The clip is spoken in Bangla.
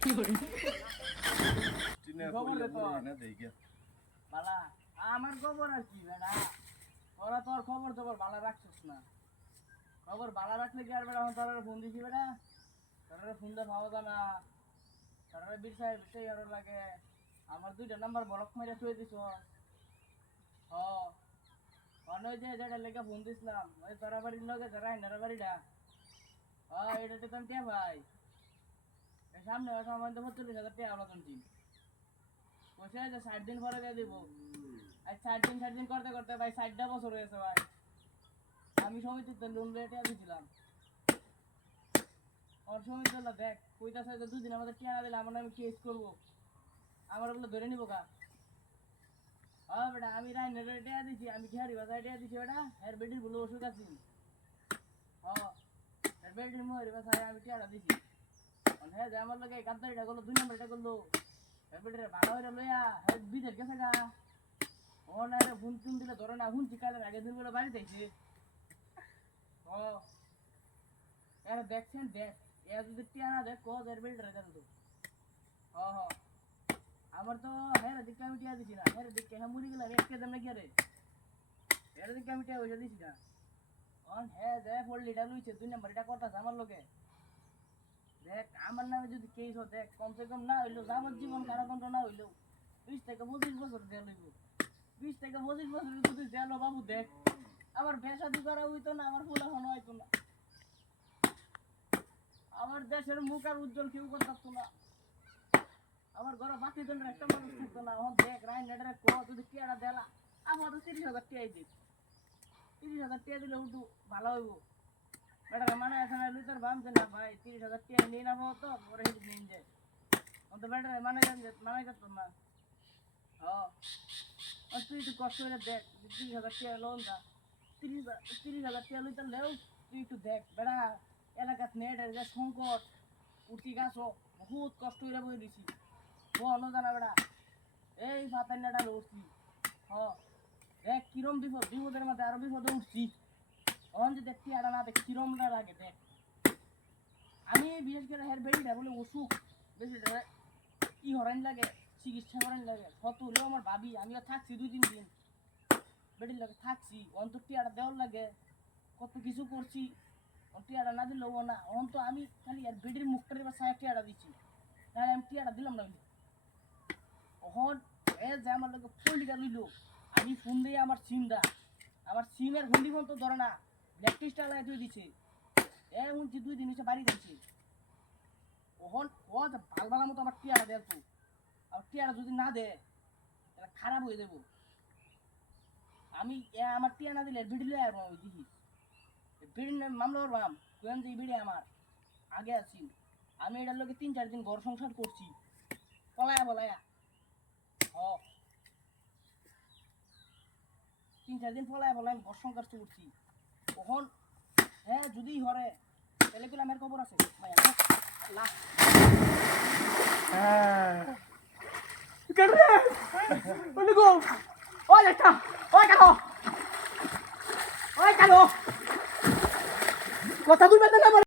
আমার খবর আর কি বেড়া, তোরা তোর খবর তোর ভালো রাখছিস না। খবর ভালো রাখলে কি আর বেড়া তোর ফোন দিছি বেড়া, তোর ফোন দিয়ে পাওয়া যায় না, তোর বিষয় বিষয় আরো লাগে। আমার 2টা নাম্বার ব্লক মেরে থুয়ে দিছ। ওই যে যেটা লেগে ফোন দিছিলাম ওই তোরা বাড়ির লগে যারা এনারা বাড়িটা, এটা তো আমি টিয়া ভাই সামনে আমার তো 40,000 টাকা আলাদা দিন পয়সা যে 60 দিন পরে দিয়ে দিব। আর 60 দিন করতে করতে ভাই 60টা বছর হয়েছে ভাই। আমি সমিতিতে লোন রেটে দিয়েছিলাম, ওর সমিতি দেখ কইতাছে যে 2 দিন আমাদের টিয়া না দিলে আমার আমি কেস করবো, আমার ওগুলো ধরে নিবো কা। বেটা আমি রাইনের রেটে দিছি, আমি ঘেরি বাজায় রেটে দিছি বেটা, এর বেটির বলে ওষুধ আছে। এর বেটির মরি বাসায় আমি টিয়াটা দিছি। হ্যাঁ যে আমার লগে গাদ্দারিটা করলো 2 নম্বর এটা করলো, এর বেটির ভালো হয়ে লইয়া বিদের গেছে গা। ও না রে ফোন টুন দিলে ধরে না, শুনছি কালের আগের দিন বলে বাড়িতে আইছে। এর দেখছেন দেখ, এর যদি টিয়া না দেখ কো এর বেটির রেখে দিত। আমার তো হ্যাঁ দিকে আমি টিয়া দিছি না, হ্যাঁ দিকে হ্যাঁ মুড়ি গেলাম এক কেদাম নাকি রে, এর দিকে আমি টিয়া পয়সা দিছি না। হ্যাঁ দেখ ফোল্ডিটা লুইছে 2 নম্বর এটা কথা আমার লোকে। দেখ আমার নামে যদি কেস হয় দেখ কমসে কম না হইলো যাবজ্জীবন কারাদণ্ড না হইলো 20 থেকে 25 বছর জেল হইব। 20 থেকে 25 বছর যদি জেল বাবু দেখ আমার পেশা দি করা হইতো না, আমার ফুলা হনো হইতো না, আমার দেশের মুখ আর উজ্জ্বল কেউ করতো না, আমার ঘরে বাকি জনের একটা মানুষ থাকতো না। দেখ রাই নেটারে কো যদি টিয়াটা দেলা আমার তো 30,000 টিয়াই দিই, 30,000 টিয়া দিলে উঠু ভালো হইব। বেটা মানে এখানে লুইতার বামছে না ভাই, 30,000 টিয়া নিয়ে না তো পরে হিট নিয়ে যায় তো বেটা মানে যাত না। তুই একটু কষ্ট করে দেখ 30,000 টিয়া লোন দা, 30,000 টিয়া লইতে লেও তুই একটু দেখ বেটা এলাকাত নেটের যে সংকট উঠি গাছও বহুত কষ্ট করে বই দিছি বলো জানা বেটা এই ফাতান্নাটা লড়ছি। দেখ কিরম বিপদের মধ্যে আরো বিপদে উঠছি, তখন যে দেখছি আর না দেখ কিরমটা লাগে দেখ। আমি বিশেষ করে হের বেড়িটা বলে অসুখ বেশি ই হরাইন লাগে, চিকিৎসা করাইন লাগে কত হলেও আমার ভাবি আমিও থাকছি 2-3 দিন বেডির লাগে থাকছি, অন্তর টিয়াটা দেওয়ার লাগে কত কিছু করছি, টিয়াটা না দিলেও না। অন্ত আমি খালি আর বেডির মুখটার বা ছায়া টিয়াটা দিচ্ছি, তাহলে আমি টিয়াটা দিলাম না। তখন এ যে আমার লোক ফোনটা লইল, আমি ফোন দিয়ে আমার সিমের ঘন্টি ফোন তো ধরে না, ব্ল্যাকলিস্টটা লাগাই দিয়ে দিছে। শুনছি 2 দিন হচ্ছে বাড়ি যাচ্ছি। ওহন ও যে ভালভালা মতো আমার টিয়াটা দেয় তো, আর টিয়াটা যদি না দেয় তাহলে খারাপ হয়ে যাবো। আমি আমার টিয়া না দিলে ভিডিও আর দেখিস ভিড়ি মামলা করবাম তুই যে ভিড়ি আমার আগে আছি। আমি এটার লোকে 3-4 দিন ঘর সংসার করছি পলায়া 3-4 দিন পলায়া আমি ঘর সংসার করছি। তখন হ্যাঁ যদি হরে তাহলে কি আমার খবর আছে ভাই কথা বলবে না।